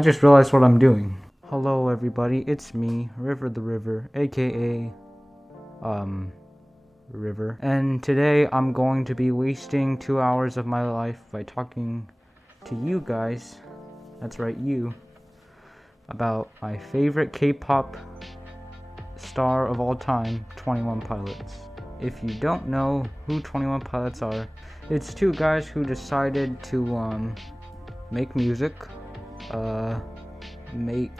I just realized what I'm doing. Hello everybody, it's me, River the River, aka, River. And today I'm going to be wasting 2 hours of my life by talking to you guys, that's right, you, about my favorite K-pop star of all time, 21 Pilots. If you don't know who 21 Pilots are, it's two guys who decided to, make music, make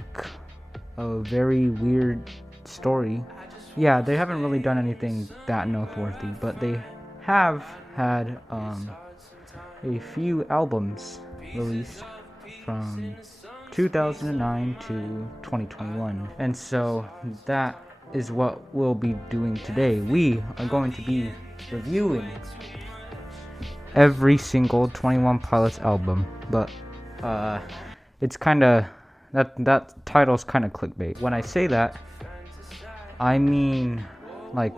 a very weird story. Yeah, they haven't really done anything that noteworthy, but they have had a few albums released from 2009 to 2021, and so that is what we'll be doing today. We are going to be reviewing every single 21 Pilots album, but it's kind of that title's kind of clickbait. When I say that, I mean like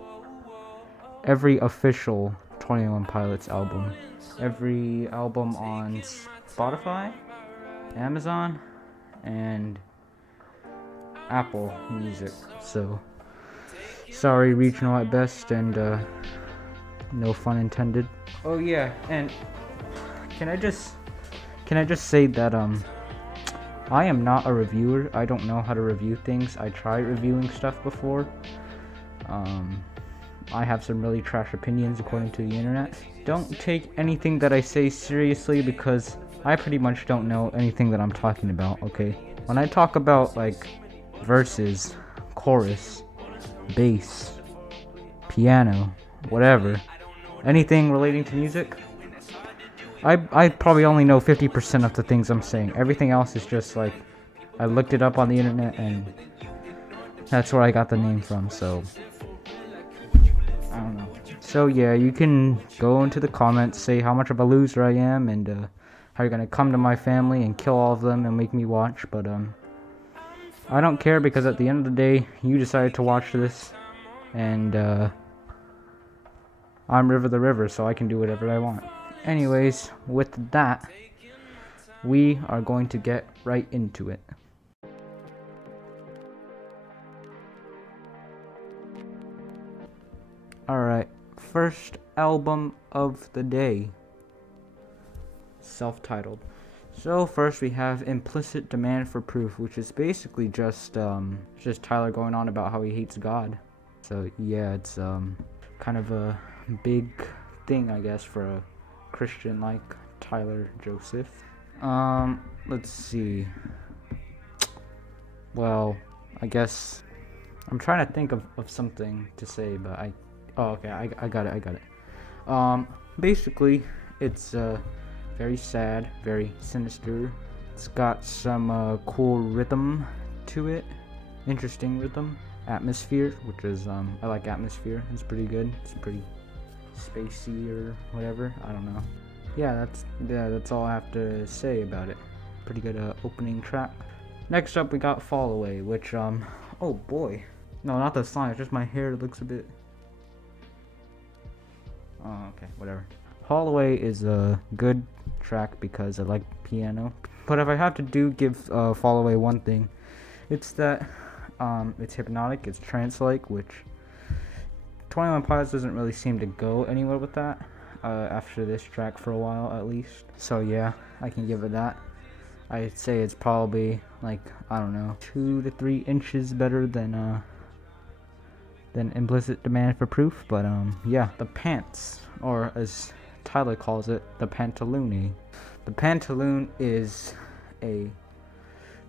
every official 21 Pilots album, every album on Spotify, Amazon, and Apple Music. So sorry, regional at best, and no fun intended. Oh yeah, and can I just say that I am not a reviewer. I don't know how to review things. I tried reviewing stuff before. I have some really trash opinions according to the internet. Don't take anything that I say seriously because I pretty much don't know anything that I'm talking about, okay? When I talk about like verses, chorus, bass, piano, whatever, anything relating to music, I probably only know 50% of the things I'm saying. Everything else is just like, I looked it up on the internet and that's where I got the name from, so I don't know. So yeah, you can go into the comments, say how much of a loser I am, and how you're gonna come to my family and kill all of them and make me watch, but I don't care because at the end of the day, you decided to watch this, and I'm River the River, so I can do whatever I want. Anyways, with that, we are going to get right into it. Alright, first album of the day, self-titled. So first we have Implicit Demand for Proof, which is basically just Tyler going on about how he hates God. So yeah, it's kind of a big thing, I guess, for a Christian like Tyler Joseph. Let's see. Well, I guess I'm trying to think of something to say, but I got it. Basically, it's very sad, very sinister. It's got some cool rhythm to it, interesting rhythm, atmosphere, which is I like atmosphere. It's pretty good. It's pretty spacey or whatever, I don't know. Yeah, that's all I have to say about it. Pretty good opening track. Next up we got Fall Away, which oh boy, no, not the song, it's just my hair looks a bit, oh okay, whatever. Fall Away is a good track because I like piano, but if I have to give Fall Away one thing, it's that it's hypnotic, it's trance-like, which 21 Pilots doesn't really seem to go anywhere with that after this track for a while at least. So yeah, I can give it that. I'd say it's probably like, I don't know, 2 to 3 inches better than Implicit Demand for Proof. But yeah, the pants, or as Tyler calls it, the pantaloon. The pantaloon is a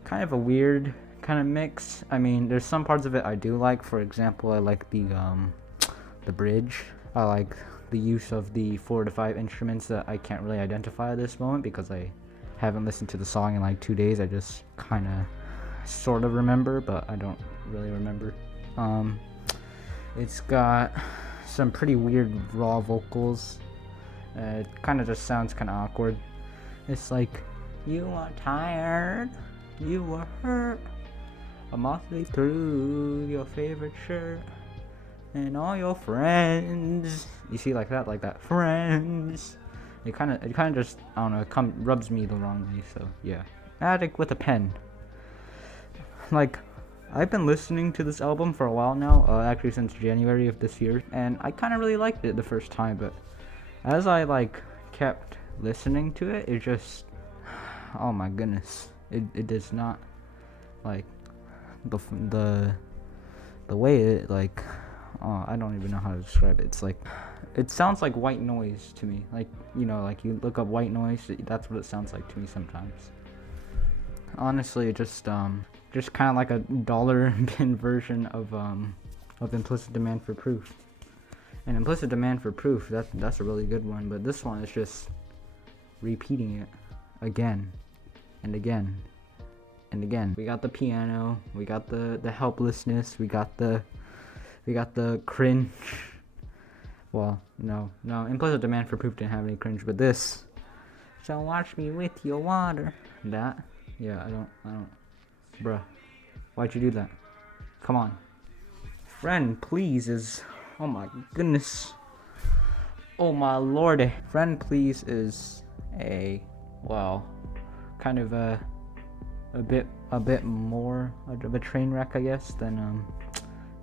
kind of a weird kind of mix. I mean, there's some parts of it I do like. For example, I like the bridge. I like the use of the 4 to 5 instruments that I can't really identify at this moment because I haven't listened to the song in like 2 days. I just kind of sort of remember, but I don't really remember. It's got some pretty weird raw vocals. It kind of just sounds kind of awkward. It's like, you are tired, you were hurt, a motley through your favorite shirt, and all your friends. You see, like that, friends. It kind of just, I don't know, rubs me the wrong way. So yeah. Addict with a Pen. Like, I've been listening to this album for a while now, actually since January of this year, and I kind of really liked it the first time, but as I like kept listening to it, it just, oh my goodness, it does not, like, the way it, like, I don't even know how to describe it. It's like, it sounds like white noise to me. Like, you know, like you look up white noise, that's what it sounds like to me sometimes. Honestly, it just kind of like a dollar bin version of Implicit Demand for Proof. And Implicit Demand for Proof, that's a really good one, but this one is just repeating it again and again and again. We got the piano, we got the helplessness, we got the cringe. Well, no, Implicit Demand for Proof didn't have any cringe, but this, so watch me with your water, that, yeah, I don't, bruh, why'd you do that? Come on. Friend, please is, oh my goodness, oh my lordy. Friend, please is a, well, kind of a bit more of a train wreck, I guess, than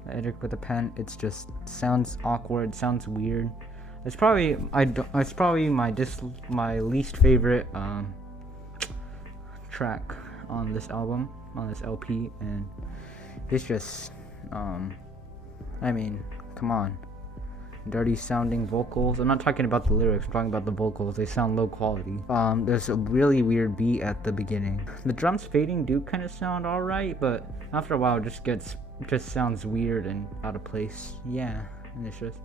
Addict with a Pen. It's just sounds awkward, sounds weird. It's probably my least favorite track on this album, on this LP, and it's just I mean, come on. Dirty sounding vocals. I'm not talking about the lyrics, I'm talking about the vocals. They sound low quality. There's a really weird beat at the beginning. The drums fading do kind of sound alright, but after a while it just sounds weird and out of place. Yeah, and it's just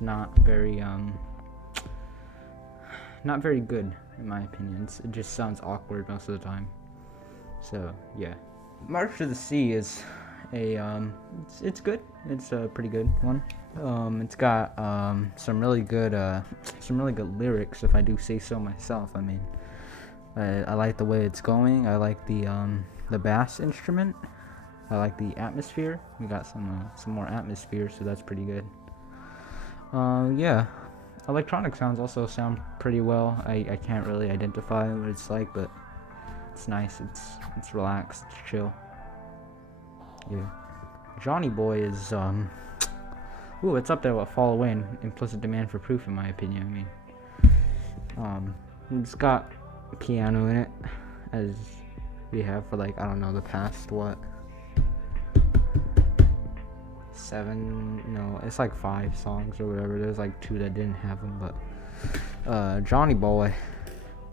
not very good in my opinion. It just sounds awkward most of the time. So yeah, March to the Sea is a it's good. It's a pretty good one. It's got some really good lyrics, if I do say so myself. I mean, I like the way it's going. I like the bass instrument. I like the atmosphere. We got some more atmosphere, so that's pretty good. Yeah, electronic sounds also sound pretty well. I can't really identify what it's like, but it's nice. It's relaxed. It's chill. Yeah, Johnny Boy is ooh, it's up there with Fall Away and Implicit Demand for Proof, in my opinion. I mean, it's got piano in it, as we have for, like, I don't know, the past, what, 7, no, it's like 5 songs or whatever. There's like 2 that didn't have them, but Johnny Boy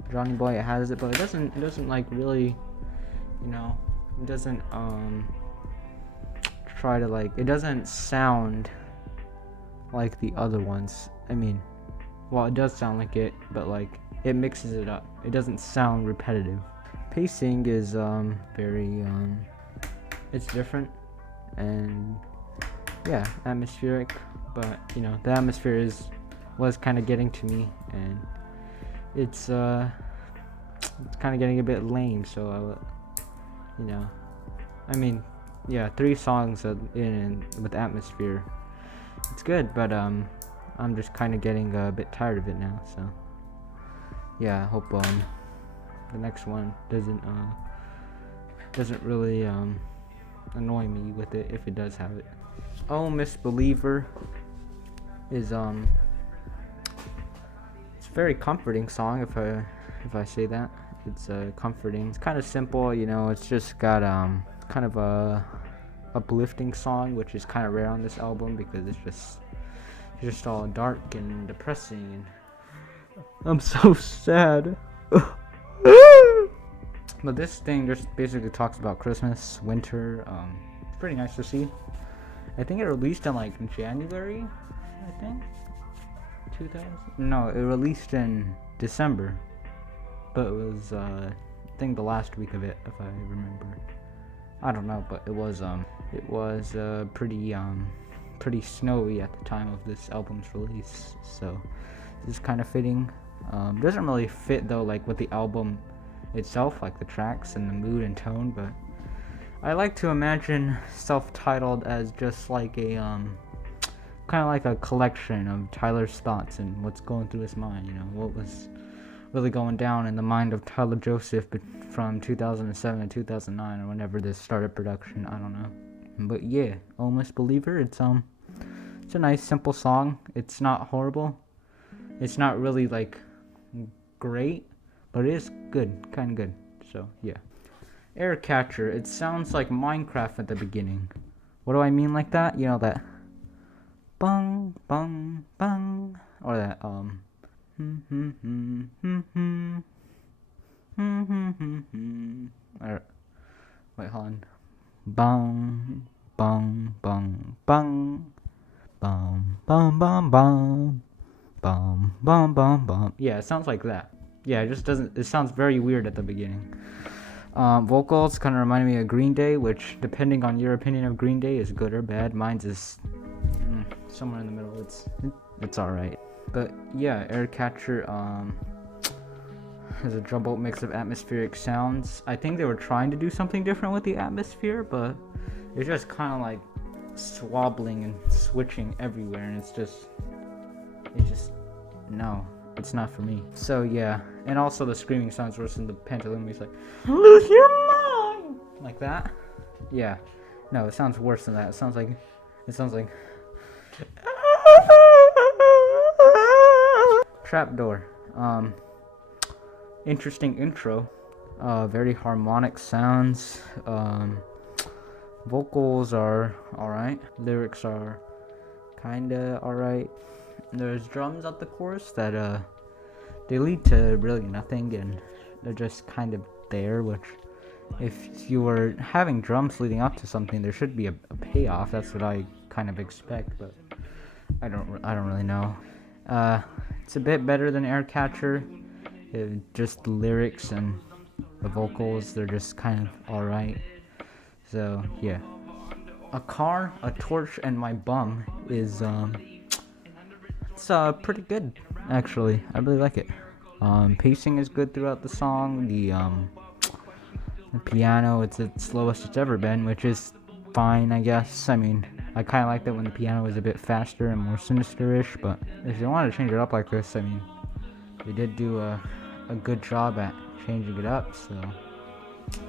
it has it, but it doesn't like really, you know, it doesn't try to, like, it doesn't sound like the other ones. I mean, well, it does sound like it, but like it mixes it up. It doesn't sound repetitive. Pacing is very it's different and yeah, atmospheric, but you know, the atmosphere was kind of getting to me, and it's kind of getting a bit lame, so you know, I mean, yeah, 3 songs in with atmosphere, it's good, but I'm just kind of getting a bit tired of it now, so yeah, I hope the next one doesn't really annoy me with it, if it does have it. Oh Miss Believer is it's a very comforting song, if I say that. It's comforting. It's kind of simple, you know. It's just got kind of a uplifting song, which is kind of rare on this album because it's just all dark and depressing, and I'm so sad. But this thing just basically talks about Christmas, winter. It's pretty nice to see. I think it released in like January, I think. 2000? No, it released in December, but it was I think the last week of it, if I remember. I don't know, but it was pretty snowy at the time of this album's release, so this is kind of fitting. Doesn't really fit though, like with the album itself, like the tracks and the mood and tone, but I like to imagine self-titled as just like a kind of like a collection of Tyler's thoughts and what's going through his mind, you know, really going down in the mind of Tyler Joseph from 2007 to 2009 or whenever this started production. I don't know. But yeah, Almost Believer. It's a nice simple song. It's not horrible. It's not really like great, but it is good, kind of good. So yeah. Air Catcher. It sounds like Minecraft at the beginning. What do I mean like that? You know that bung bung bung, or that or, wait, hold on. Bung bung bung bung bum bum bum bum bum bum bum bum. Yeah, it sounds like that. Yeah, it just doesn't. It sounds very weird at the beginning. Vocals kind of remind me of Green Day, which, depending on your opinion of Green Day, is good or bad. Mine's is somewhere in the middle. It's all right. But yeah, Air Catcher is a jumbled mix of atmospheric sounds. I think they were trying to do something different with the atmosphere, but it's just kind of like swobbling and switching everywhere, and it's just no, it's not for me. So yeah, and also the screaming sounds worse than the Pantaloon. He's like, lose your mind, like that. Yeah, no, it sounds worse than that. It sounds like Trapdoor. Interesting intro. Very harmonic sounds. Vocals are alright. Lyrics are kinda alright. There's drums at the chorus that they lead to really nothing, and they're just kind of there, which if you were having drums leading up to something, there should be a payoff. That's what I kind of expect, but I don't really know. It's a bit better than Air Catcher. Just the lyrics and the vocals, they're just kind of alright. So yeah. A Car, a Torch, and My Bum is it's pretty good, actually. I really like it. Pacing is good throughout the song. The piano, it's the slowest it's ever been, which is fine, I guess. I mean, I kind of liked it when the piano was a bit faster and more sinister-ish, but if they wanted to change it up like this, I mean, they did do a good job at changing it up, so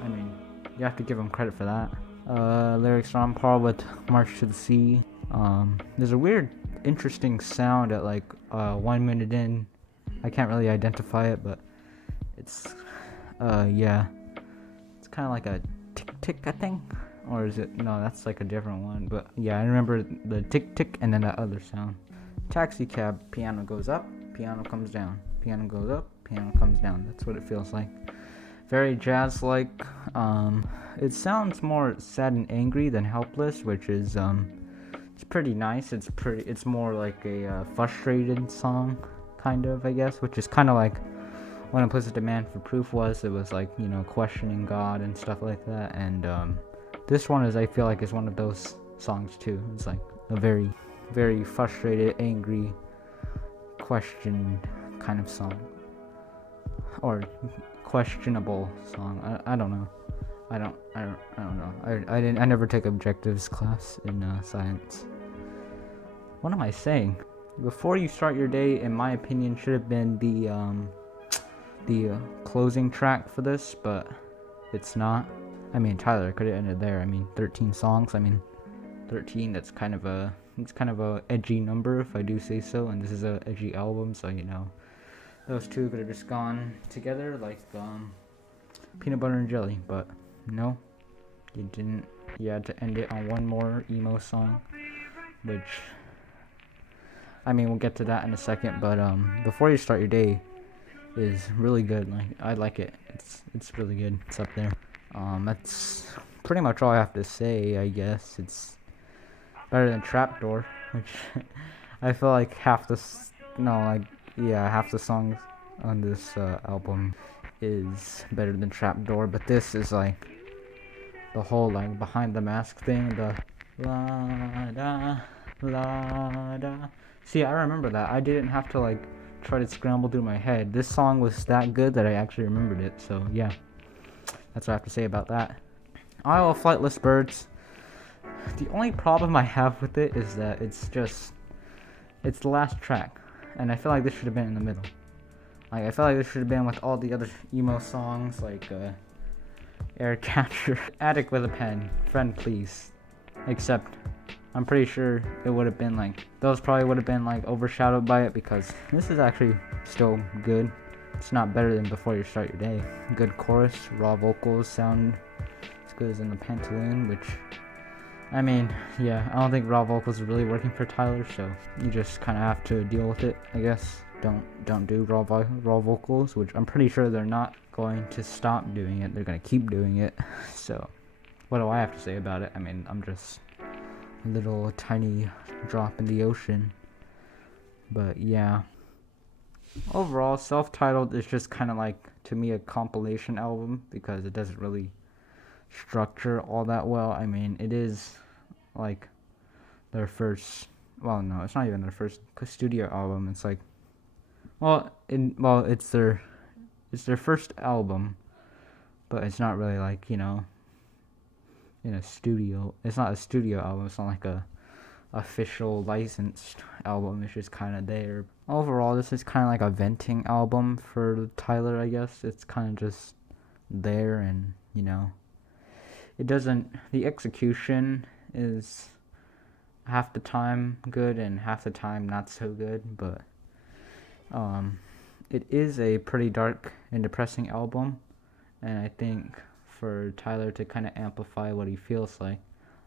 I mean, you have to give them credit for that. Lyrics are on par with March to the Sea. There's a weird, interesting sound at like 1 minute in. I can't really identify it, but it's yeah, it's kind of like a tick tick, I think, or is it? No, that's like a different one. But yeah, I remember the tick tick and then that other sound. Taxi Cab. Piano goes up, piano comes down, piano goes up, piano comes down. That's what it feels like. Very jazz-like. It sounds more sad and angry than Helpless, which is it's pretty nice. It's more like a frustrated song, kind of, I guess, which is kind of like what Implicit Demand for Proof was. It was like, you know, questioning God and stuff like that. And this one I feel like is one of those songs too. It's like a very, very frustrated, angry, questioned kind of song, or questionable song. I don't know. I don't know. I never took objectives class in science. What am I saying? Before You Start Your Day, in my opinion, should have been the closing track for this, but it's not. I mean, Tyler could have ended there. I mean, 13 songs. I mean, 13. It's kind of a edgy number, if I do say so. And this is a edgy album, so you know, those two could have just gone together like peanut butter and jelly. But no, you didn't. You had to end it on one more emo song, which, I mean, we'll get to that in a second. But Before You Start Your Day is really good. Like, I like it. It's really good. It's up there. That's pretty much all I have to say, I guess. It's better than Trapdoor, which I feel like half the songs on this album is better than Trapdoor, but this is like the whole like Behind the Mask thing, the la da la da. See, I remember that. I didn't have to like try to scramble through my head. This song was that good that I actually remembered it. So yeah, that's what I have to say about that. Isle of Flightless Birds. The only problem I have with it is that it's the last track, and I feel like this should have been in the middle. Like, I feel like this should have been with all the other emo songs, like, Air Catcher. Attic with a Pen, Friend Please. Except, I'm pretty sure it would have been, like, those probably would have been, like, overshadowed by it, because this is actually still good. It's not better than Before You Start Your Day. Good chorus, raw vocals sound as good as in the Pantaloon, which, I mean, yeah, I don't think raw vocals is really working for Tyler, so you just kind of have to deal with it, I guess. Don't do raw vocals, which I'm pretty sure they're not going to stop doing it. They're going to keep doing it. So, what do I have to say about it? I mean, I'm just a little tiny drop in the ocean. But yeah. Overall, Self-Titled is just kind of like, to me, a compilation album because it doesn't really structure all that well. I mean, it is like their first, well, no, it's not even their first studio album. It's like, it's their first album, but it's not really like, you know, in a studio. It's not a studio album. It's not like a official licensed album. It's just kind of there. Overall, this is kind of like a venting album for Tyler, I guess. It's kind of just there, and, you know, it doesn't, the execution is half the time good and half the time not so good, but it is a pretty dark and depressing album, and I think for Tyler to kind of amplify what he feels like,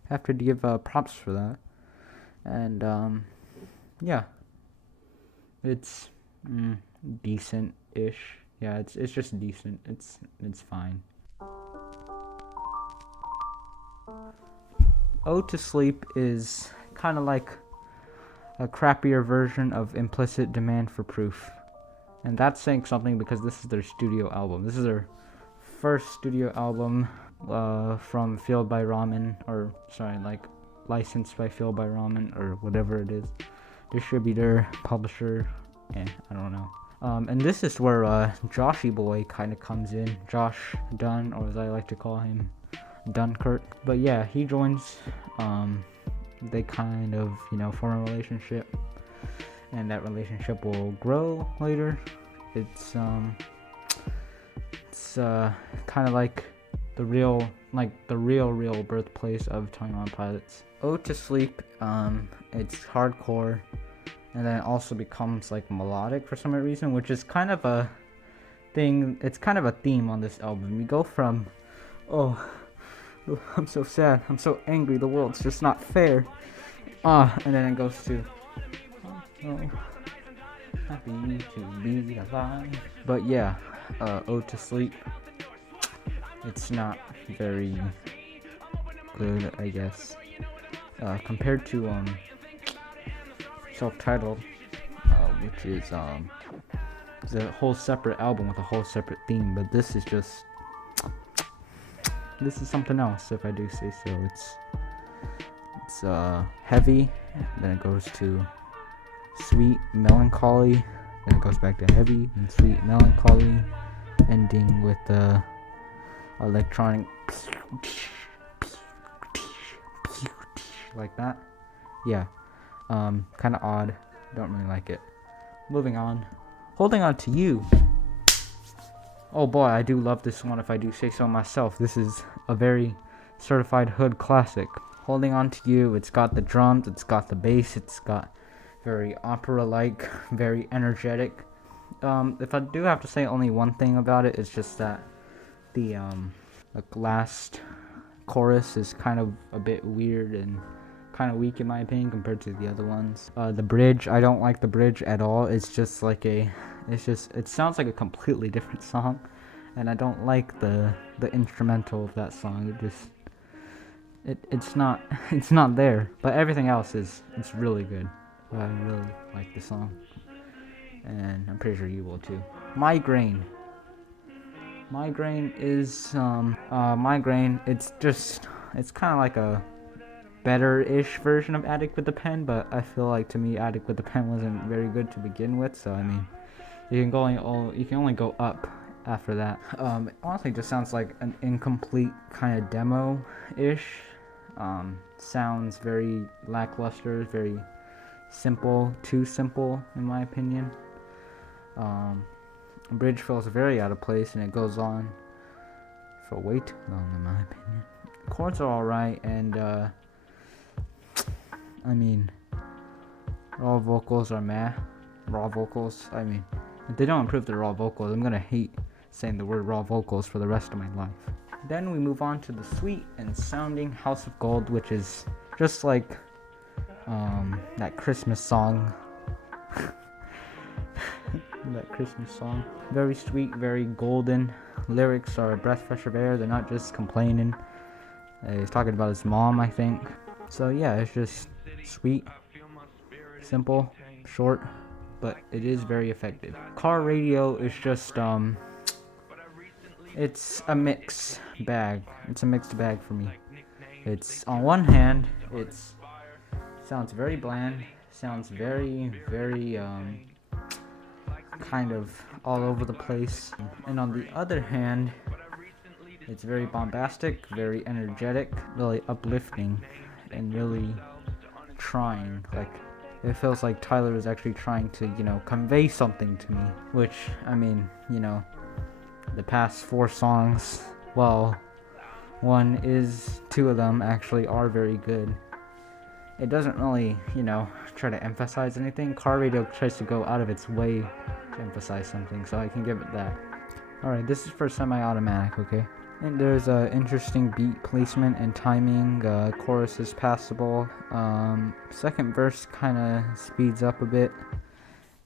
I have to give props for that. And yeah, it's decent-ish. Yeah, it's just decent. It's fine. Ode to Sleep is kind of like a crappier version of Implicit Demand for Proof. And that's saying something because this is their studio album. This is their first studio album from Fueled by Ramen, or sorry, like licensed by Fueled by Ramen, or whatever it is. Distributor, publisher, I don't know. And this is where Joshy Boy kind of comes in. Josh Dunn, or as I like to call him, Dunkirk. But yeah, he joins. They kind of, you know, form a relationship, and that relationship will grow later. It's kind of like the real birthplace of 21 Pilots. Ode to Sleep, it's hardcore, and then it also becomes like melodic for some reason, which is kind of a thing. It's kind of a theme on this album. You go from, oh, I'm so sad, I'm so angry, the world's just not fair, and then it goes to, oh, happy to be alive. But yeah, Ode to Sleep, it's not very good, I guess, compared to Self-Titled, which is it's a whole separate album with a whole separate theme. But this is something else, if I do say so. It's heavy, then it goes to sweet melancholy, then it goes back to heavy and sweet melancholy, ending with the electronic like that. Yeah, kind of odd. Don't really like it. Moving on. Holding On to You. Oh boy, I do love this one, if I do say so myself. This is a very certified hood classic. Holding On to You, it's got the drums, it's got the bass, it's got very opera-like, very energetic. If I do have to say only one thing about it, it's just that the last chorus is kind of a bit weird and kind of weak in my opinion compared to the other ones. The bridge, I don't like the bridge at all. It's just like it sounds like a completely different song, and I don't like the instrumental of that song. It's not there, but everything else it's really good. I really like the song, and I'm pretty sure you will too. Migraine is Migraine. It's kind of like a better-ish version of Attic with the Pen, but I feel like to me Attic with the Pen wasn't very good to begin with, so I mean, you can only go up after that. It honestly just sounds like an incomplete kind of demo-ish. Sounds very lackluster, very simple, too simple in my opinion. Bridge feels very out of place, and it goes on for way too long, in my opinion. Chords are alright, and I mean, raw vocals are meh. Raw vocals, I mean, if they don't improve the raw vocals, I'm gonna hate saying the word raw vocals for the rest of my life. Then we move on to the sweet and sounding House of Gold, which is just like that Christmas song. That Christmas song. Very sweet, very golden. Lyrics are a breath fresh of air. They're not just complaining. He's talking about his mom, I think. So yeah, it's just sweet, simple, short, but it is very effective. Car Radio is just it's a mixed bag. It's a mixed bag for me. It's, on one hand, it's sounds very bland, sounds very kind of all over the place, and on the other hand, it's very bombastic, very energetic, really uplifting, and really trying. Like, it feels like Tyler is actually trying to, convey something to me, which, I mean, the past 4 songs, well, two of them actually are very good. It doesn't really, try to emphasize anything. Car Radio tries to go out of its way to emphasize something, so I can give it that. Alright, this is for semi-automatic, okay? And there's interesting beat placement and timing. Chorus is passable. Second verse kind of speeds up a bit.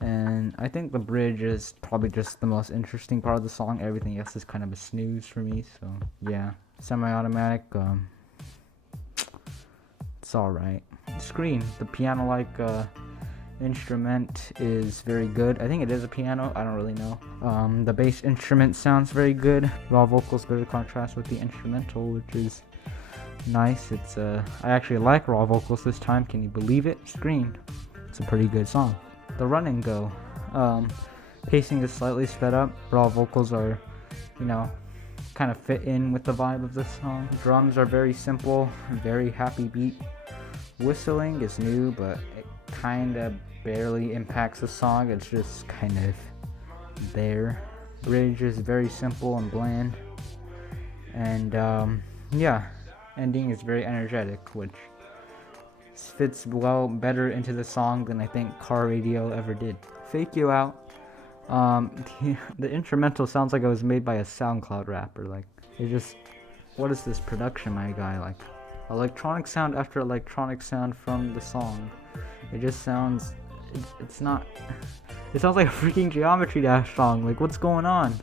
And I think the bridge is probably just the most interesting part of the song. Everything else is kind of a snooze for me, so yeah. Semi-automatic, it's alright. Screen, the piano-like instrument is very good. I think it is a piano, I don't really know. The bass instrument sounds very good. Raw vocals very contrast with the instrumental, which is nice. It's I actually like raw vocals this time, can you believe it? Screen, it's a pretty good song. The run and go, pacing is slightly sped up. Raw vocals are, kind of fit in with the vibe of this song. Drums are very simple, very happy beat. Whistling is new, but it kind of barely impacts the song. It's just kind of there. Bridge is very simple and bland. And yeah, ending is very energetic, which fits better into the song than I think Car Radio ever did. Fake You Out. The instrumental sounds like it was made by a SoundCloud rapper. Like, it just, what is this production, my guy? Like, electronic sound after electronic sound from the song. It just sounds, it's not, it sounds like a freaking Geometry Dash song. Like, what's going on?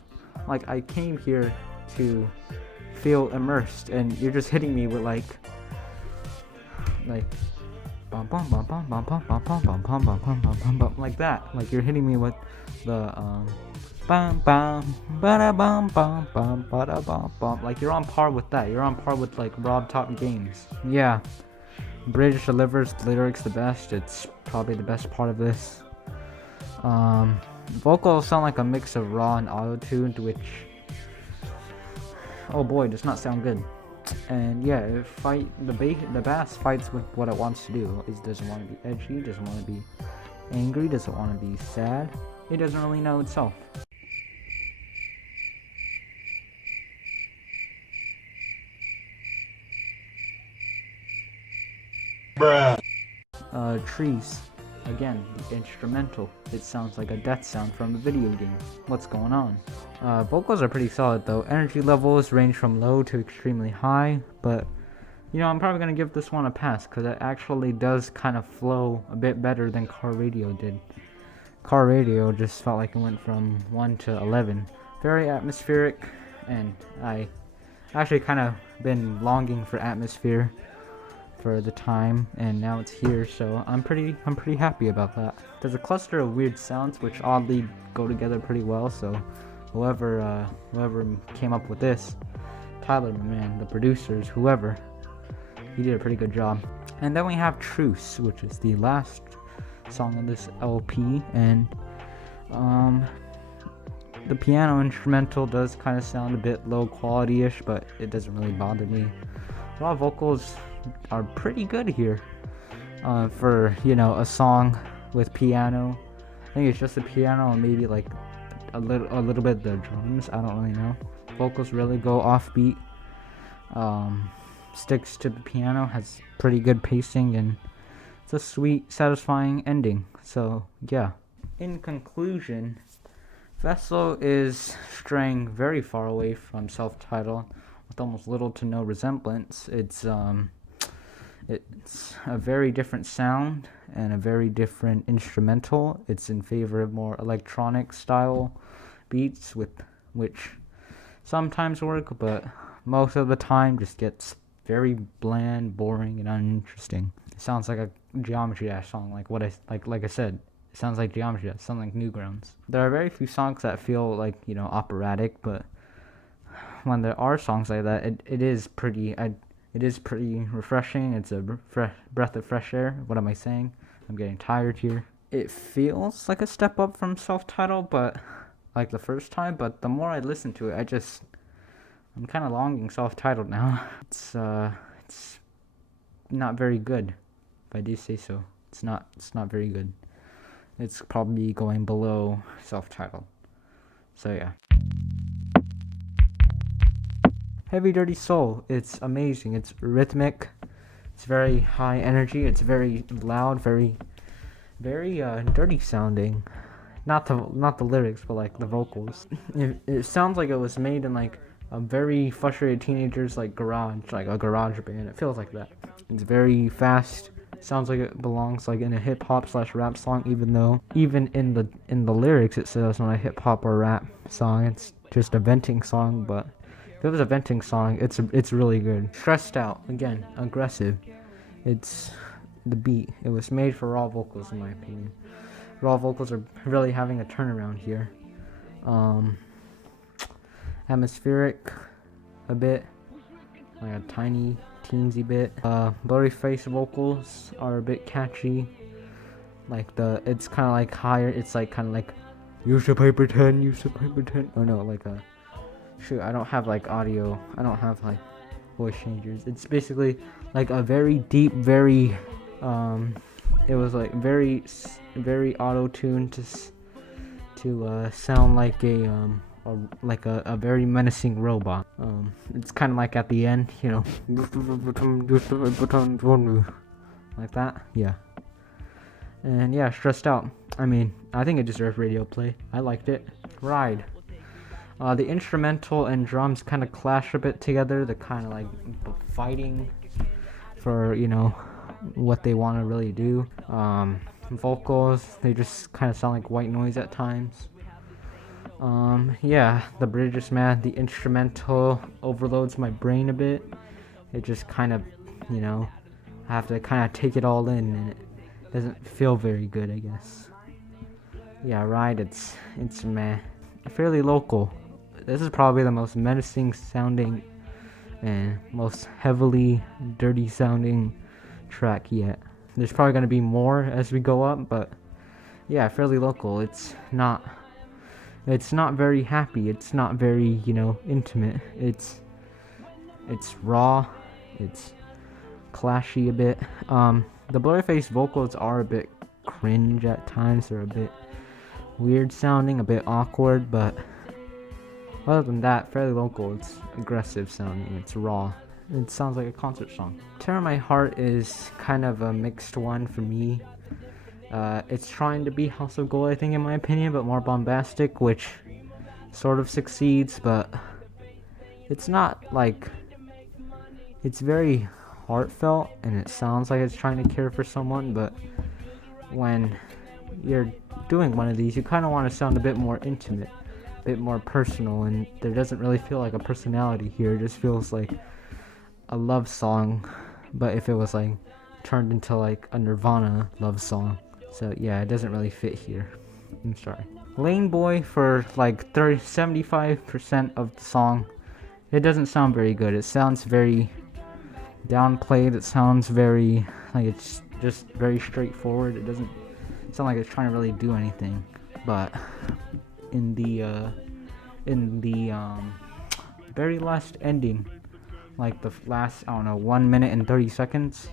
Like, I came here to feel immersed, and you're just hitting me with like bum bum bum bum bum bum bum bum bum bum bum bum bum bum, like that. Like, you're hitting me with the bum bum bada bum bum bum bada bum bum. Like, you're on par with that. You're on par with like Rob Top Games. Yeah, Bridge delivers the lyrics the best. It's probably the best part of this. Vocals sound like a mix of raw and auto-tuned, which, oh boy, does not sound good. And yeah, the bass fights with what it wants to do. It doesn't want to be edgy, doesn't want to be angry, doesn't want to be sad. It doesn't really know itself. Bruh. Trees. Again, the instrumental. It sounds like a death sound from a video game. What's going on? Vocals are pretty solid though. Energy levels range from low to extremely high, but I'm probably gonna give this one a pass because it actually does kind of flow a bit better than Car Radio did. Car Radio just felt like it went from 1 to 11. Very atmospheric, and I actually kind of been longing for atmosphere for the time, and now it's here, so I'm pretty happy about that. There's a cluster of weird sounds which oddly go together pretty well, so whoever came up with this, Tyler, my man, the producers, whoever, he did a pretty good job. And then we have Truce, which is the last song on this LP, and the piano instrumental does kind of sound a bit low quality-ish, but it doesn't really bother me. Raw vocals are pretty good here for a song with piano. I think it's just the piano and maybe like a little bit of the drums. I don't really know. Vocals really go offbeat. Sticks to the piano, has pretty good pacing, and it's a sweet, satisfying ending. So yeah. In conclusion, Vessel is straying very far away from self-titled with almost little to no resemblance. It's a very different sound and a very different instrumental. It's in favor of more electronic style beats, which sometimes work, but most of the time just gets very bland, boring, and uninteresting. It sounds like a Geometry Dash song, like I said. It sounds like Geometry Dash, sounds like Newgrounds. There are very few songs that feel like, operatic, but when there are songs like that, it is pretty refreshing. It's a breath of fresh air. What am I saying? I'm getting tired here. It feels like a step up from self-titled, but like the first time, but the more I listen to it, I'm kind of longing self-titled now. It's not very good, if I do say so. It's not very good. It's probably going below self-titled. So yeah. Heavydirtysoul, it's amazing. It's rhythmic. It's very high energy. It's very loud, very dirty sounding. Not the lyrics, but like the vocals. It sounds like it was made in like a very frustrated teenager's garage, like a garage band. It feels like that. It's very fast. Sounds like it belongs like in a hip hop / rap song, even though in the lyrics it says it's not a hip hop or rap song. It's just a venting song, but if it was a venting song, it's really good. Stressed out, again, aggressive. It's the beat. It was made for raw vocals, in my opinion. Raw vocals are really having a turnaround here. Atmospheric, a bit, like a tiny, teensy bit. Blurry face vocals are a bit catchy. It's kind of like higher. It's like kind of like, use a paper 10, use a paper 10. Oh no, shoot, I don't have audio. I don't have voice changers. It's basically like a very deep, very it was very auto-tuned to sound like a very menacing robot. It's kind of like at the end, like that. Yeah. And yeah, stressed out. I mean, I think it deserved radio play. I liked it. Ride. The instrumental and drums kind of clash a bit together. They're kind of fighting for, what they want to really do. Vocals, they just kind of sound like white noise at times. Yeah, the bridge is mad. The instrumental overloads my brain a bit. It just kind of, I have to kind of take it all in, and it doesn't feel very good, I guess. Yeah, Ride, it's meh. Fairly local. This is probably the most menacing sounding and most heavily dirty sounding track yet. There's probably going to be more as we go up, but yeah, fairly local. It's not very happy. It's not very, intimate. It's raw. It's clashy a bit. The blurryface vocals are a bit cringe at times. They're a bit weird sounding, a bit awkward, but other than that, fairly local. It's aggressive sounding. It's raw. It sounds like a concert song. Tear My Heart is kind of a mixed one for me. It's trying to be House of Gold, I think, in my opinion, but more bombastic, which sort of succeeds, but it's not it's very heartfelt, and it sounds like it's trying to care for someone, but when you're doing one of these, you kind of want to sound a bit more intimate, a bit more personal, and there doesn't really feel like a personality here. It just feels like a love song, but if it was turned into a Nirvana love song. So yeah, it doesn't really fit here. I'm sorry. Lane Boy, for 75% of the song, it doesn't sound very good. It sounds very downplayed. It sounds very it's just very straightforward. It doesn't sound like it's trying to really do anything. But in the very last ending, the last, I don't know, 1 minute and 30 seconds,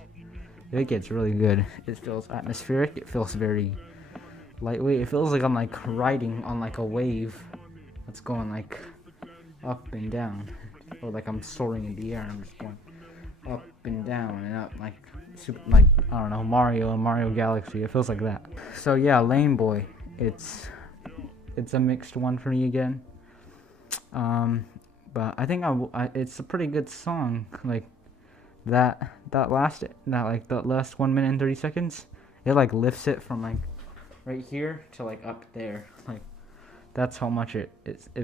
it gets really good. It feels atmospheric. It feels very lightweight. It feels like I'm like riding on like a wave that's going like up and down, or like I'm soaring in the air and I'm just going up and down and up like super, like I don't know, Mario and Mario Galaxy. It feels like that. So yeah, Lame Boy. It's a mixed one for me again. But I think it's a pretty good song. Like that last 1 minute and 30 seconds, it like lifts it from like right here to like up there. Like that's how much it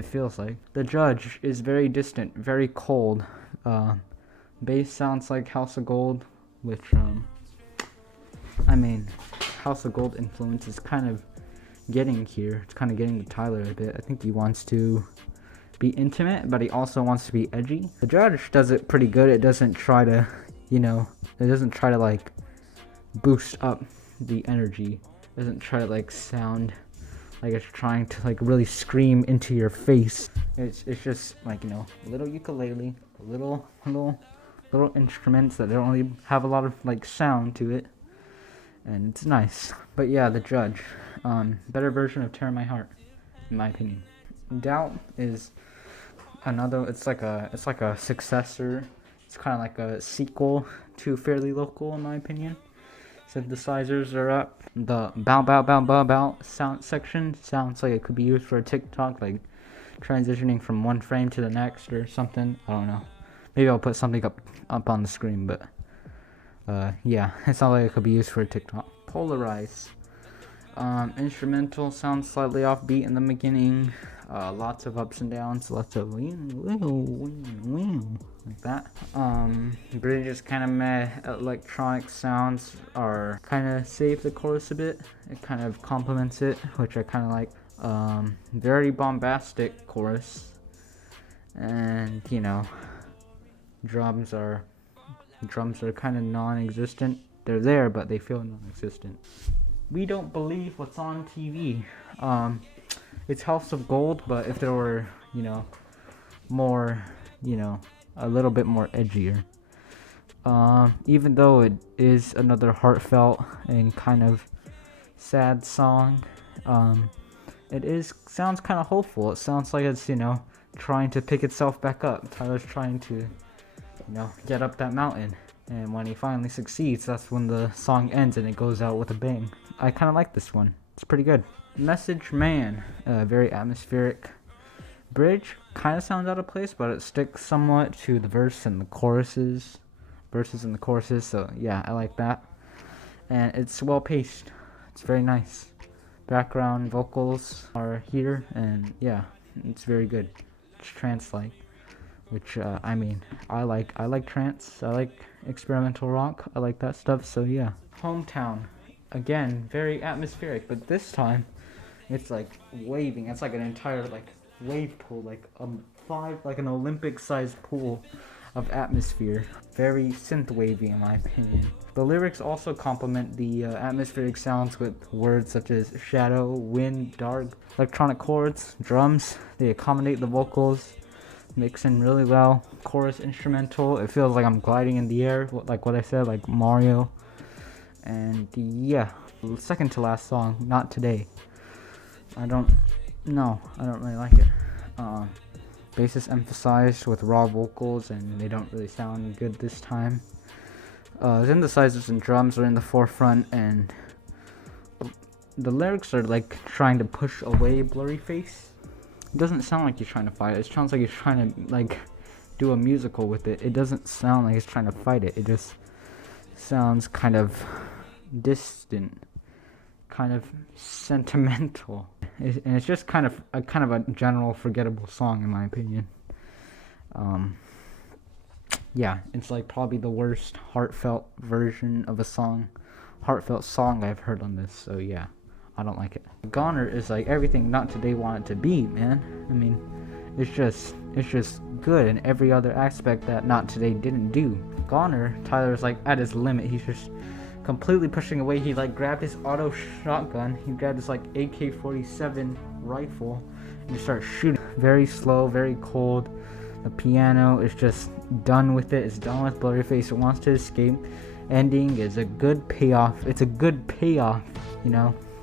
feels like. The Judge is very distant, very cold. Bass sounds like House of Gold, which I mean, House of Gold influence is kind of getting here. It's kind of getting to Tyler a bit. I think he wants to be intimate, but he also wants to be edgy. The Judge does it pretty good. It doesn't try to, like boost up the energy. It doesn't try to like sound like it's trying to like really scream into your face. It's just like, a little ukulele, little instruments that don't really have a lot of like sound to it, and it's nice. But yeah, The Judge, better version of Tear My Heart, in my opinion. Doubt is another. It's like a successor. It's kind of like a sequel to Fairly Local, in my opinion. Synthesizers are up. The bow bow bow bow bow sound section sounds like it could be used for a TikTok, like transitioning from one frame to the next or something. I don't know. Maybe I'll put something up on the screen, but yeah, it sounds like it could be used for a TikTok. Polarize. Instrumental sounds slightly offbeat in the beginning. Lots of ups and downs, lots of like that. Bridges kind of meh. Electronic sounds are kind of save the chorus a bit. It kind of complements it, which I kind of like. Very bombastic chorus, and drums are kind of non-existent. They're there, but they feel non-existent. We don't believe what's on TV. It's House of Gold, but if there were, more, a little bit more edgier. Even though it is another heartfelt and kind of sad song, sounds kind of hopeful. It sounds like it's, trying to pick itself back up. Tyler's trying to, get up that mountain. And when he finally succeeds, that's when the song ends and it goes out with a bang. I kind of like this one. It's pretty good. Message Man, very atmospheric. Bridge kind of sounds out of place, but it sticks somewhat to the verses and the choruses. So yeah, I like that. And it's well paced. It's very nice. Background vocals are here, and yeah, it's very good. It's trance-like, which I like trance. I like experimental rock. I like that stuff. So yeah. Hometown, again, very atmospheric, but this time it's like waving. It's like an entire like wave pool, like an Olympic-sized pool of atmosphere. Very synth wavy, in my opinion. The lyrics also complement the atmospheric sounds with words such as shadow, wind, dark, electronic chords, drums. They accommodate the vocals, mix in really well. Chorus instrumental. It feels like I'm gliding in the air, like what I said, like Mario. And yeah, second to last song, Not Today. I don't really like it. Bass is emphasized with raw vocals, and they don't really sound good this time. Synthesizers and drums are in the forefront, and the lyrics are like trying to push away Blurry Face. It doesn't sound like he's trying to fight it. It sounds like he's trying to like do a musical with it. It doesn't sound like he's trying to fight it. It just sounds kind of distant, kind of sentimental, and it's just kind of a general forgettable song, in my opinion. Yeah, it's like probably the worst heartfelt version of a heartfelt song I've heard on this. So yeah, I don't like it. Goner is like everything Not Today wanted to be, man. I mean, it's just good in every other aspect that Not Today didn't do. Goner, Tyler's like at his limit. He's just completely pushing away. He like grabbed his auto shotgun. He grabbed his like AK-47 rifle and just started shooting. Very slow, very cold. The piano is just done with it. It's done with Blurryface. It wants to escape. Ending is a good payoff. It's a good payoff,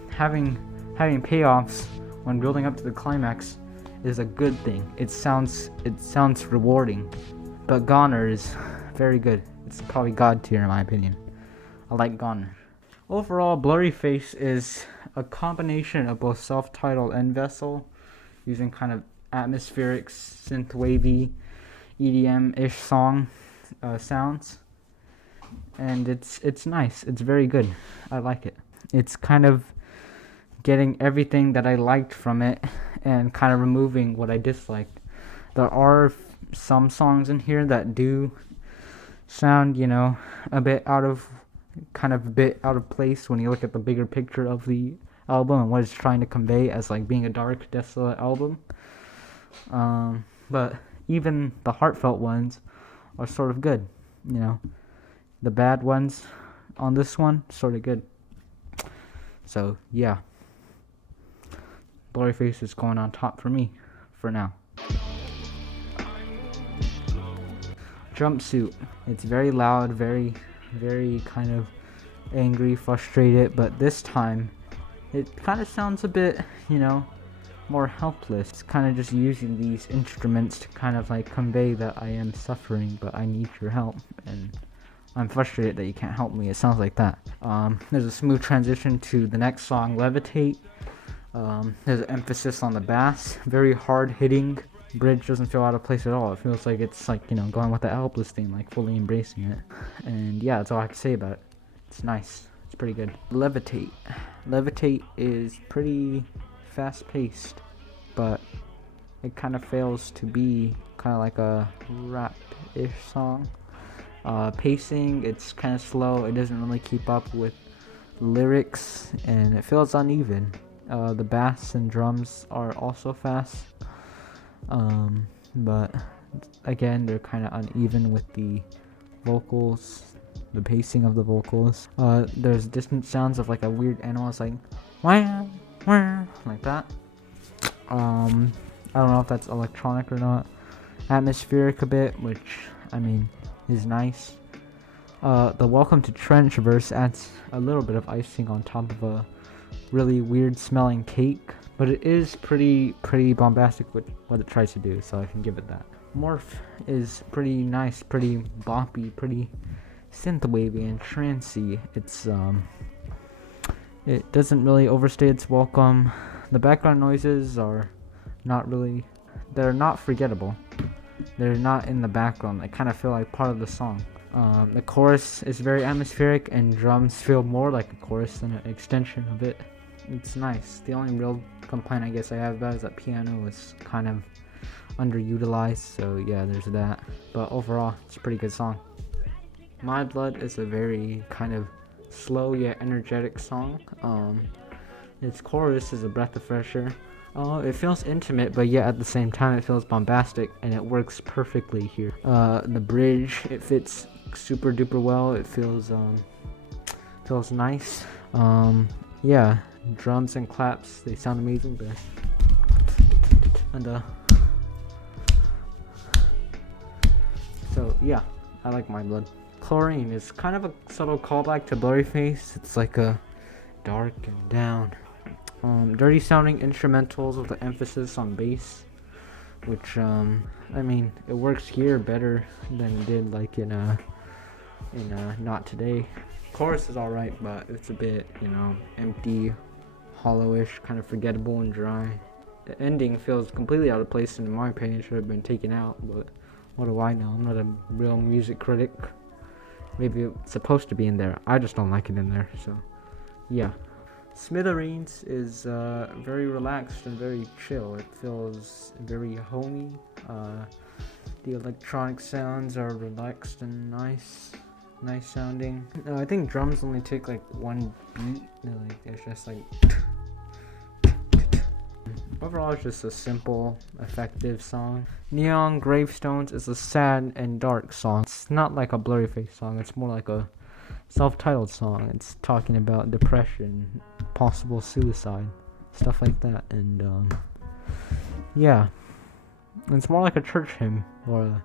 having having payoffs when building up to the climax is a good thing. It sounds rewarding. But Goner is very good. It's probably God tier in my opinion. I like Goner. Overall, Blurryface is a combination of both self-titled and Vessel, using kind of atmospheric, synth-wavy, EDM-ish sounds. And it's nice. It's very good. I like it. It's kind of getting everything that I liked from it and kind of removing what I disliked. There are some songs in here that do sound, a bit out of place when you look at the bigger picture of the album and what it's trying to convey as like being a dark, desolate album. But even the heartfelt ones are sort of good, The bad ones on this one, sort of good. So, yeah. Blurryface is going on top for me, for now. Jumpsuit. It's very loud, very, very kind of angry, frustrated, but this time it kind of sounds a bit, more helpless. It's kind of just using these instruments to kind of like convey that I am suffering, but I need your help, and I'm frustrated that you can't help me. It sounds like that. There's a smooth transition to the next song, Levitate. There's an emphasis on the bass, very hard hitting. Bridge doesn't feel out of place at all. It feels like it's like, going with the helpless theme, like fully embracing it. And yeah, that's all I can say about it. It's nice. It's pretty good. Levitate. Levitate is pretty fast paced, but it kind of fails to be kind of like a rap-ish song. Pacing, it's kind of slow. It doesn't really keep up with lyrics, and it feels uneven. The bass and drums are also fast, but again, they're kind of uneven with the vocals, the pacing of the vocals. There's distant sounds of like a weird animal. It's like wah, wah, like that. I don't know if that's electronic or not. Atmospheric a bit, which is nice. The Welcome to Trench verse adds a little bit of icing on top of a really weird smelling cake, but it is pretty bombastic with what it tries to do, so I can give it that. Morph is pretty nice, pretty boppy, pretty synth-wavy and trancey. It doesn't really overstay its welcome. The background noises are they're not forgettable. They're not in the background. They kind of feel like part of the song. The chorus is very atmospheric, and drums feel more like a chorus than an extension of it. It's nice. The only real complaint I guess I have about it is that piano is kind of underutilized, so yeah, there's that. But overall, it's a pretty good song. My Blood is a very kind of slow yet energetic song. Its chorus is a breath of fresh air. It feels intimate, but yet at the same time it feels bombastic, and it works perfectly here. The bridge, it fits super duper well. It feels nice. Yeah, drums and claps, they sound amazing there. And so yeah, I like My Blood. Chlorine is kind of a subtle callback to Blurryface. It's like a dark and down. Dirty sounding instrumentals with the emphasis on bass, which it works here better than it did like in Not Today. Chorus is alright, but it's a bit empty, hollowish, kind of forgettable and dry. The ending feels completely out of place, and in my opinion should have been taken out, but what do I know? I'm not a real music critic. Maybe it's supposed to be in there. I just don't like it in there, so yeah. Smithereens is very relaxed and very chill. It feels very homey. The electronic sounds are relaxed and nice sounding. I think drums only take like one beat. It's just like. Overall, it's just a simple, effective song. Neon Gravestones is a sad and dark song. It's not like a Blurryface song. It's more like a self-titled song. It's talking about depression, possible suicide, stuff like that. And yeah, it's more like a church hymn or a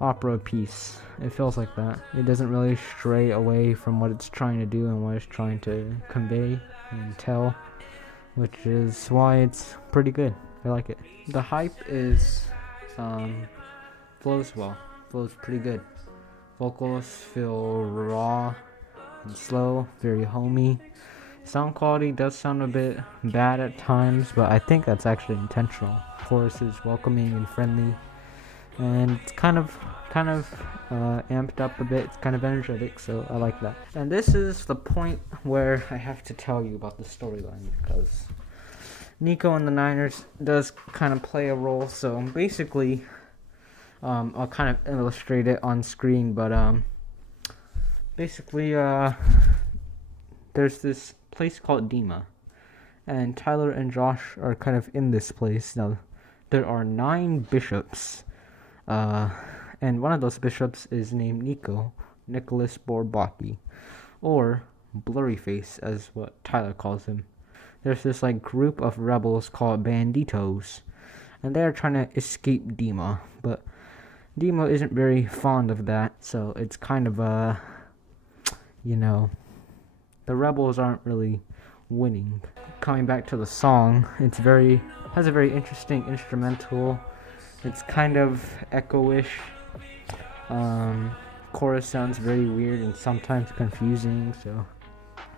opera piece. It feels like that. It doesn't really stray away from what it's trying to do and what it's trying to convey and tell. which is why it's pretty good. I like it. The hype is flows well, flows pretty good. Vocals feel raw and slow, very homey. Sound quality does sound a bit bad at times, but I think that's actually intentional. Chorus is welcoming and friendly, and it's kind of amped up a bit. It's kind of energetic, so I like that. And this is the point where I have to tell you about the storyline, because Nico and the Niners does kind of play a role. So basically, I'll kind of illustrate it on screen, but basically, there's this place called Dima, and Tyler and Josh are kind of in this place. Now, there are 9 bishops, and one of those bishops is named Nico, Nicholas Bourbaki, or Blurryface, as what Tyler calls him. There's this like group of rebels called Banditos, and they're trying to escape Dima, but Dima isn't very fond of that, so it's kind of the rebels aren't really winning. Coming back to the song, has a very interesting instrumental. It's kind of echo-ish. Chorus sounds very weird and sometimes confusing, so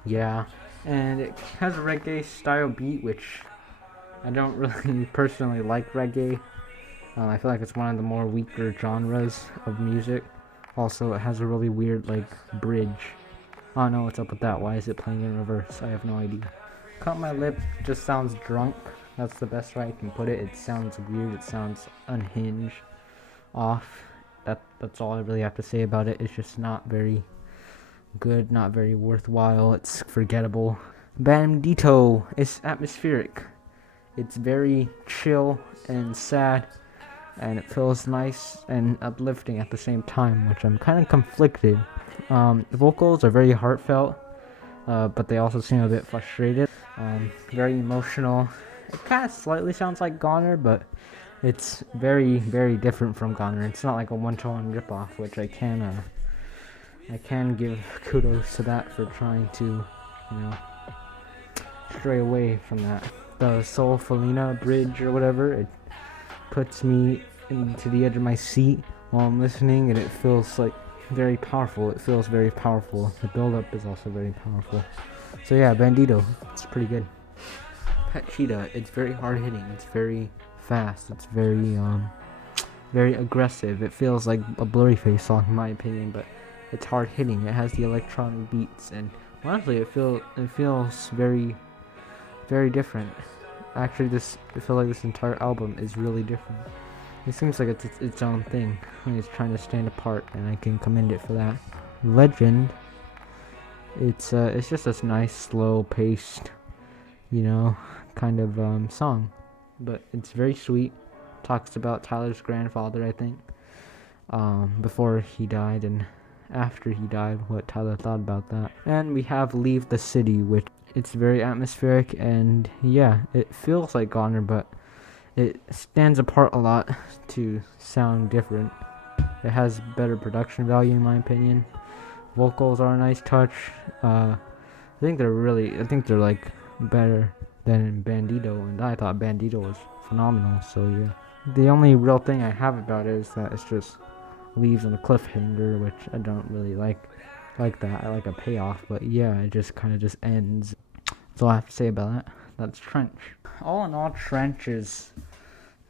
yeah. And it has a reggae style beat, which I don't really personally like reggae. I feel like it's one of the more weaker genres of music. Also, it has a really weird bridge. I don't know what's up with that. Why is it playing in reverse? I have no idea. Cut My Lip just sounds drunk. That's the best way I can put it. It sounds weird. It sounds unhinged, off. That's all I really have to say about it. It's just not very good, not very worthwhile. It's forgettable. Bandito is atmospheric. It's very chill and sad, and it feels nice and uplifting at the same time, which I'm kind of conflicted. The vocals are very heartfelt, but they also seem a bit frustrated. Very emotional. It kind of slightly sounds like Goner, but it's very, very different from Goner. It's not like a one-to-one ripoff, which I can give kudos to that for trying to, stray away from that. The Soul Felina bridge or whatever, it puts me into the edge of my seat while I'm listening, and it feels like very powerful. It feels very powerful. The build-up is also very powerful. So yeah, Bandito, it's pretty good. Pet Cheetah, it's very hard-hitting. It's very fast. It's very aggressive. It feels like a Blurryface song in my opinion, but it's hard-hitting. It has the electronic beats, and honestly, it feels very, very different. Actually, I feel like this entire album is really different. It seems like it's its own thing. It's trying to stand apart, and I can commend it for that. Legend, it's just this nice, slow-paced, kind of song, but it's very sweet. Talks about Tyler's grandfather, I think, before he died and after he died, what Tyler thought about that. And we have Leave the City, which it's very atmospheric, and yeah, it feels like Goner, but it stands apart a lot to sound different. It has better production value in my opinion. Vocals are a nice touch. I think they're like better than Bandito, and I thought Bandito was phenomenal, so yeah. The only real thing I have about it is that it's just leaves on a cliffhanger, which I don't really like that. I like a payoff, but yeah, it just kind of just ends. That's all I have to say about that. That's Trench. All in all, Trench is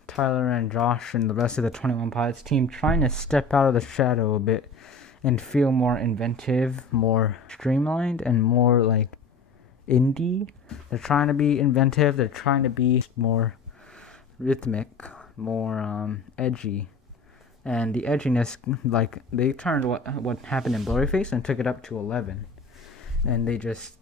Tyler and Josh and the rest of the 21 Pilots team trying to step out of the shadow a bit and feel more inventive, more streamlined, and more like indie. They're trying to be inventive. They're trying to be more rhythmic, more edgy. And the edginess, they turned what happened in Blurryface and took it up to 11. And they just,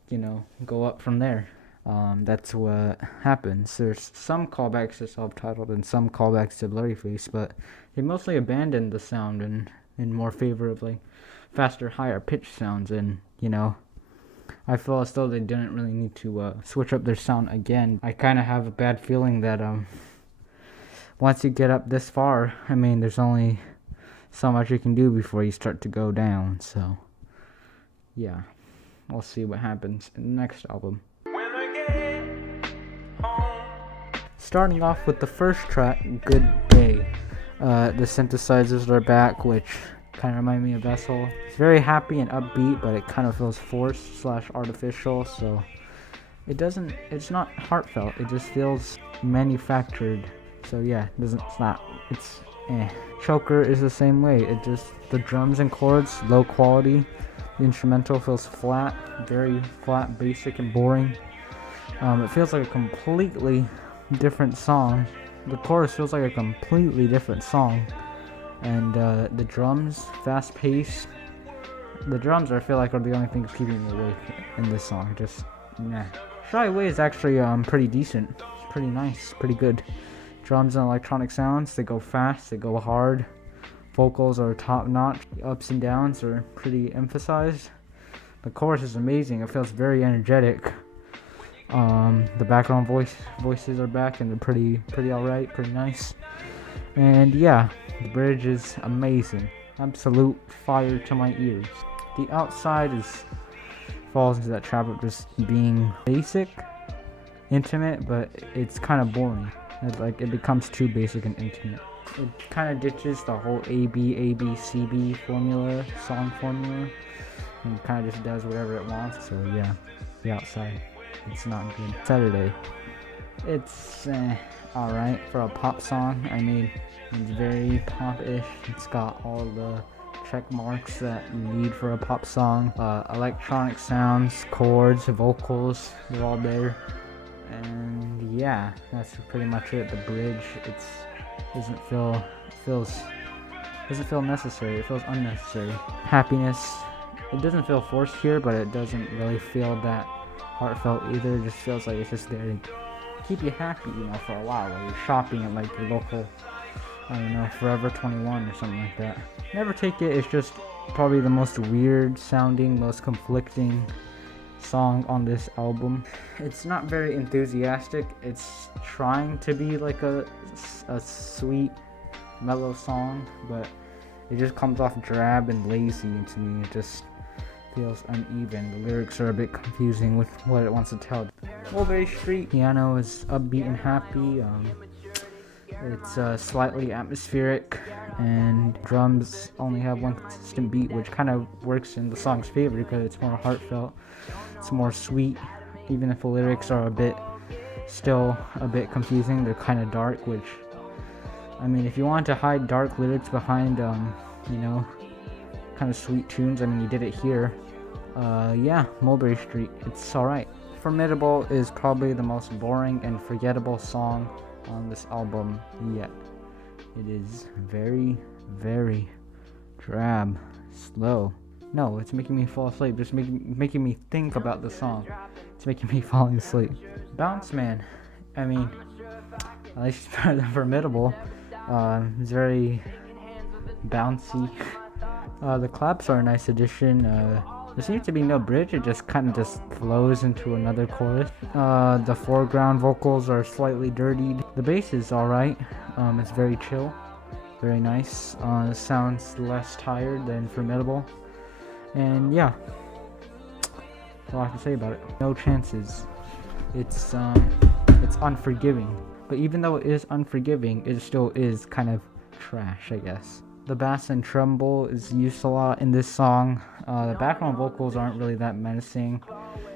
go up from there. That's what happens. There's some callbacks to Self-Titled and some callbacks to Blurryface, but they mostly abandoned the sound in more favor of, faster, higher pitch sounds. And, I feel as though they didn't really need to switch up their sound again. I kind of have a bad feeling that, once you get up this far, there's only so much you can do before you start to go down. So, yeah, we'll see what happens in the next album. When I get starting off with the first track, Good Day. The synthesizers are back, which kind of remind me of Vessel. It's very happy and upbeat, but it kind of feels forced / artificial, so it's not heartfelt, it just feels manufactured. So yeah, it's eh. Choker is the same way, the drums and chords, low quality. The instrumental feels flat, very flat, basic, and boring. It feels like a completely different song. The chorus feels like a completely different song. And the drums, fast paced. The drums I feel like are the only things keeping me awake in this song. Just nah. Shy Away is actually pretty decent. It's pretty nice, pretty good. Drums and electronic sounds, they go fast, they go hard. Vocals are top notch. The ups and downs are pretty emphasized. The chorus is amazing. It feels very energetic. The background voices are back, and they're pretty alright, pretty nice. And yeah, the bridge is amazing. Absolute fire to my ears. The outside falls into that trap of just being basic, intimate, but it's kind of boring. It becomes too basic and intimate. It kind of ditches the whole ABCB formula, song formula, and kind of just does whatever it wants. So yeah, the outside, it's not good. Saturday, it's alright for a pop song. I mean, it's very pop-ish. It's got all the check marks that you need for a pop song. Electronic sounds, chords, vocals, they're all there. And yeah, that's pretty much it. The bridge, doesn't feel necessary. It feels unnecessary. Happiness, it doesn't feel forced here, but it doesn't really feel that heartfelt either. It just feels like it's just there to keep you happy, for a while while you're shopping at like your local, I don't know, Forever 21 or something like that. Never Take It is just probably the most weird sounding, most conflicting song on this album. It's not very enthusiastic. It's trying to be like a sweet, mellow song, but it just comes off drab and lazy to me. It just feels uneven. The lyrics are a bit confusing with what it wants to tell. Mulberry Street piano is upbeat and happy. It's slightly atmospheric, and drums only have one consistent beat, which kind of works in the song's favor because it's more heartfelt, it's more sweet. Even if the lyrics are still a bit confusing, they're kind of dark, which, I mean, if you want to hide dark lyrics behind, kind of sweet tunes, I mean, you did it here. Yeah, Mulberry Street, it's alright. Formidable is probably the most boring and forgettable song on this album yet. It is very, very drab, slow. No, it's making me fall asleep. Just making me think about the song. It's making me falling asleep. Bounce Man, I mean, at least it's better than Formidable. It's very bouncy. The claps are a nice addition. There seems to be no bridge, it just kind of flows into another chorus. The foreground vocals are slightly dirtied. The bass is alright. It's very chill, very nice. It sounds less tired than Formidable. And yeah, that's all I have to say about it. No Chances. It's unforgiving. But even though it is unforgiving, it still is kind of trash, I guess. The bass and treble is used a lot in this song. The background vocals aren't really that menacing.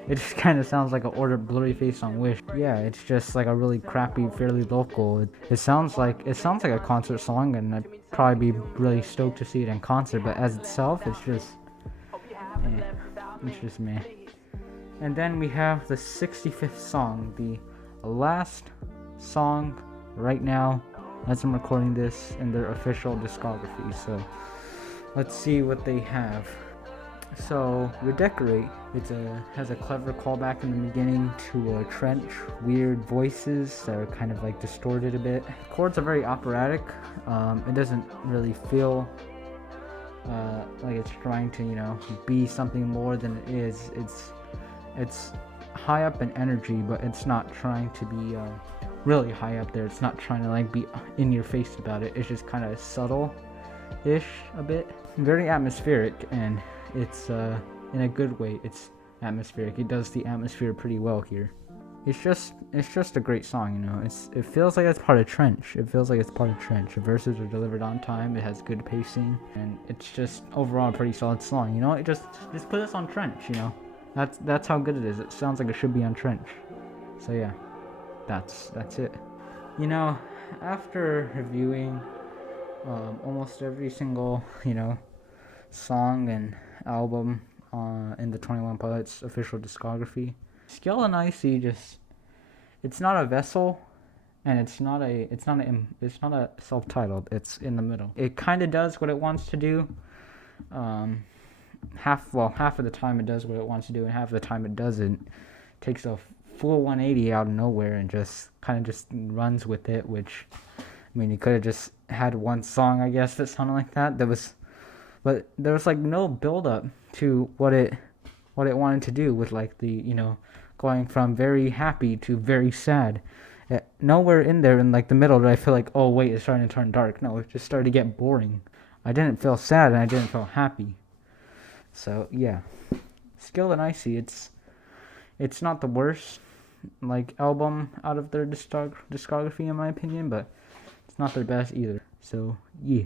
It just kind of sounds like an ordered Blurry Face on Wish. Yeah, it's just like a really crappy, fairly local. It sounds like a concert song, and I'd probably be really stoked to see it in concert. But as itself, it's just meh. And then we have the 65th song, the last song right now as I'm recording this in their official discography. So let's see what they have. So Redecorate, has a clever callback in the beginning to a Trench, weird voices that are kind of like distorted a bit. The chords are very operatic. It doesn't really feel like it's trying to be something more than it is. It's high up in energy, but it's not trying to be really high up there. It's not trying to like be in your face about it. It's just kind of subtle-ish a bit. Very atmospheric, and it's in a good way. It's atmospheric. It does the atmosphere pretty well here. it's just a great song, you know. It feels like it's part of Trench. It feels like it's part of Trench. The verses are delivered on time. It has good pacing, and it's just overall a pretty solid song. You know, it just put us on Trench. You know, that's how good it is. It sounds like it should be on Trench. So yeah, that's it. You know, after reviewing almost every single song and album in the 21 Pilots official discography, Skeleton Icy it's not a vessel, and it's not a self-titled. It's in the middle. It kind of does what it wants to do. Half of the time it does what it wants to do, and half of the time it doesn't. It takes a full 180 out of nowhere and just runs with it. Which, I mean, you could have just had one song, I guess, that sounded like that. But there was like no build up to what it wanted to do with like the going from very happy to very sad. Nowhere in there in like the middle did I feel like, oh wait, it's starting to turn dark. No, it just started to get boring. I didn't feel sad and I didn't feel happy. So yeah, Skeleton Icy, it's not the worst like album out of their discography in my opinion, but it's not their best either. So yeah.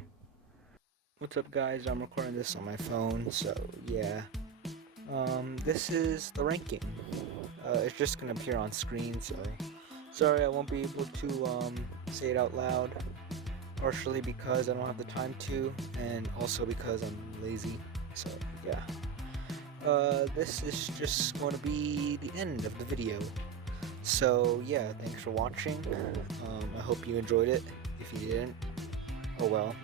What's up, guys? I'm recording this on my phone, so yeah. This is the ranking. It's just gonna appear on screen, so sorry I won't be able to say it out loud. Partially because I don't have the time to, and also because I'm lazy. So yeah. This is just going to be the end of the video. So yeah, thanks for watching. I hope you enjoyed it. If you didn't, oh well.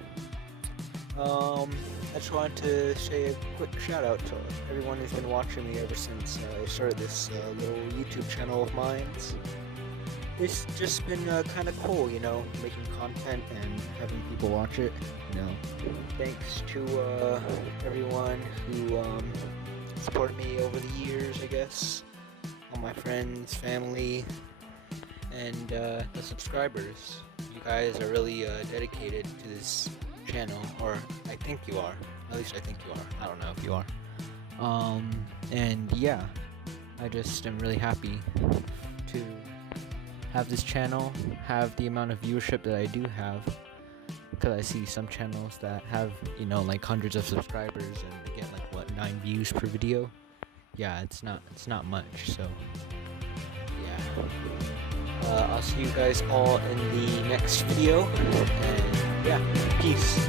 I just wanted to say a quick shout out to everyone who's been watching me ever since I started this little YouTube channel of mine. It's just been kind of cool, making content and having people watch it, Thanks to everyone who supported me over the years, I guess. All my friends, family, and the subscribers. You guys are really dedicated to this channel, or I think you are. At least I think you are. I don't know if you are. And yeah, I just am really happy to have this channel, have the amount of viewership that I do have, because I see some channels that have, like hundreds of subscribers and they get like 9 views per video. Yeah, it's not much, so yeah. I'll see you guys all in the next video, and yeah, peace.